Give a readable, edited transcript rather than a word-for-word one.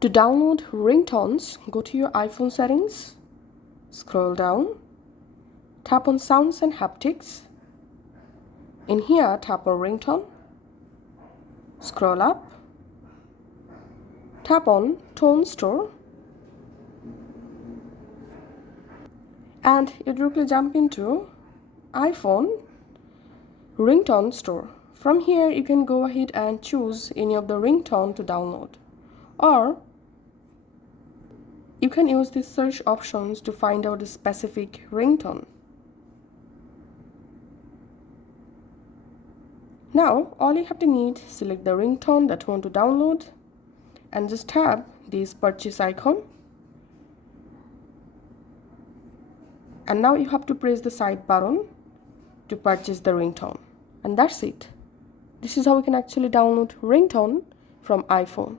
To download ringtones, go to your iPhone settings, scroll down, tap on Sounds and Haptics. In here, tap on Ringtone, scroll up, tap on Tone Store, and you directly jump into iPhone Ringtone Store. From here, you can go ahead and choose any of the ringtone to download, or you can use the search options to find out the specific ringtone. Now, all you have to need, select the ringtone that you want to download and just tap this purchase icon. And now you have to press the side button to purchase the ringtone. And that's it. This is how we can actually download ringtone from iPhone.